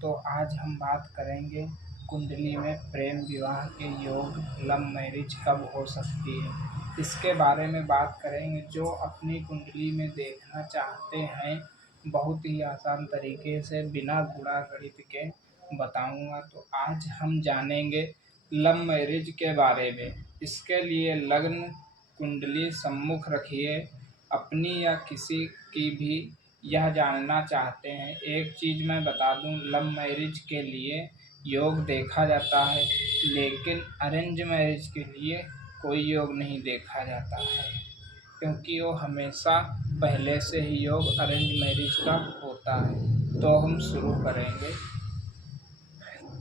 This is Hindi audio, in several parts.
तो आज हम बात करेंगे कुंडली में प्रेम विवाह के योग लव मैरिज कब हो सकती है, इसके बारे में बात करेंगे। जो अपनी कुंडली में देखना चाहते हैं, बहुत ही आसान तरीके से बिना गुणा गणित के बताऊंगा। तो आज हम जानेंगे लव मैरिज के बारे में। इसके लिए लग्न कुंडली सम्मुख रखिए। अपनी या किसी की भी यह जानना चाहते हैं, एक चीज़ मैं बता दूं, लव मैरिज के लिए योग देखा जाता है, लेकिन अरेंज मैरिज के लिए कोई योग नहीं देखा जाता है, क्योंकि वो हमेशा पहले से ही योग अरेंज मैरिज का होता है। तो हम शुरू करेंगे।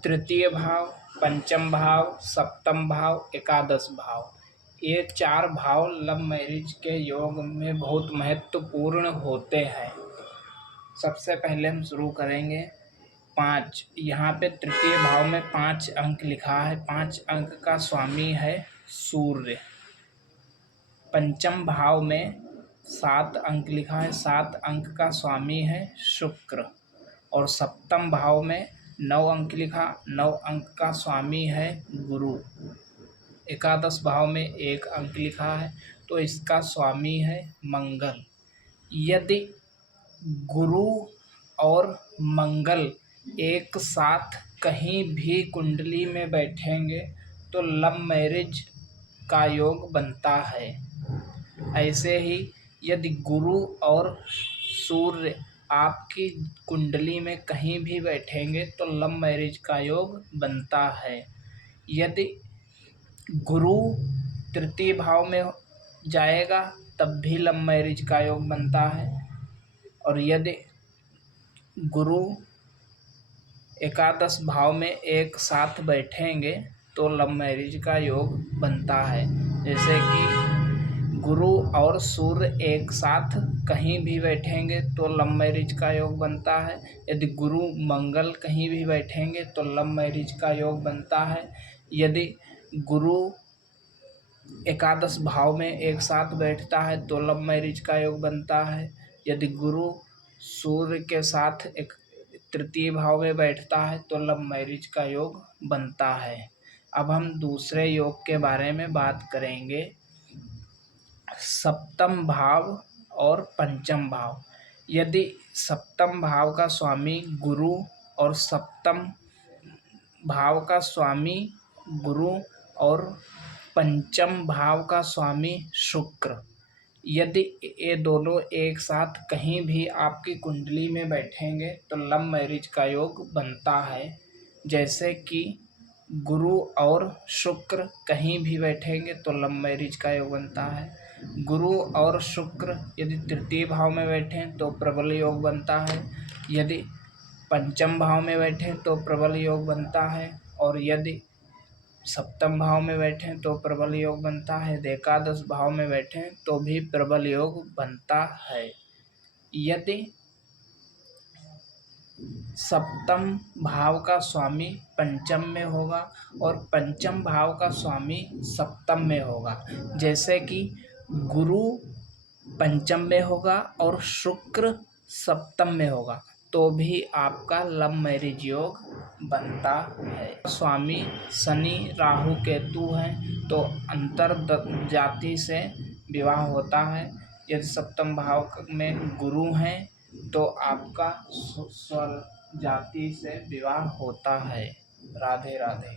तृतीय भाव, पंचम भाव, सप्तम भाव, एकादश भाव, ये 4 भाव लव मैरिज के योग में बहुत महत्वपूर्ण होते हैं। सबसे पहले हम शुरू करेंगे 5। यहाँ पे तृतीय भाव में 5 अंक लिखा है। 5 अंक का स्वामी है सूर्य। पंचम भाव में 7 अंक लिखा है। 7 अंक का स्वामी है शुक्र। और सप्तम भाव में 9 अंक लिखा। 9 अंक का स्वामी है गुरु। एकादश भाव में 1 अंक लिखा है, तो इसका स्वामी है मंगल। यदि गुरु और मंगल एक साथ कहीं भी कुंडली में बैठेंगे तो लव मैरिज का योग बनता है। ऐसे ही यदि गुरु और सूर्य आपकी कुंडली में कहीं भी बैठेंगे तो लव मैरिज का योग बनता है। यदि गुरु तृतीय भाव में जाएगा तब भी लव मैरिज का योग बनता है। और यदि गुरु एकादश भाव में एक साथ बैठेंगे तो लव मैरिज का योग बनता है। जैसे कि गुरु और सूर्य एक साथ कहीं भी बैठेंगे तो लव मैरिज का योग बनता है। यदि गुरु मंगल कहीं भी बैठेंगे तो लव मैरिज का योग बनता है। यदि गुरु एकादश भाव में एक साथ बैठता है तो लव मैरिज का योग बनता है। यदि गुरु सूर्य के साथ एक तृतीय भाव में बैठता है तो लव मैरिज का योग बनता है। अब हम दूसरे योग के बारे में बात करेंगे, सप्तम भाव और पंचम भाव। यदि सप्तम भाव का स्वामी गुरु और सप्तम भाव का स्वामी गुरु और पंचम भाव का स्वामी शुक्र, यदि ये दोनों एक साथ कहीं भी आपकी कुंडली में बैठेंगे तो लव मैरिज का योग बनता है। जैसे कि गुरु और शुक्र कहीं भी बैठेंगे तो लव मैरिज का योग बनता है। गुरु और शुक्र यदि तृतीय भाव में बैठें तो प्रबल योग बनता है। यदि पंचम भाव में बैठें तो प्रबल योग बनता है। और यदि सप्तम भाव में बैठें तो प्रबल योग बनता है। एकादश भाव में बैठें तो भी प्रबल योग बनता है। यदि सप्तम भाव का स्वामी पंचम में होगा और पंचम भाव का स्वामी सप्तम में होगा, जैसे कि गुरु पंचम में होगा और शुक्र सप्तम में होगा, तो भी आपका लव मैरिज योग बनता है। स्वामी शनि राहु केतु हैं तो अंतर जाति से विवाह होता है। यदि सप्तम भाव में गुरु हैं तो आपका स्वर जाति से विवाह होता है। राधे राधे।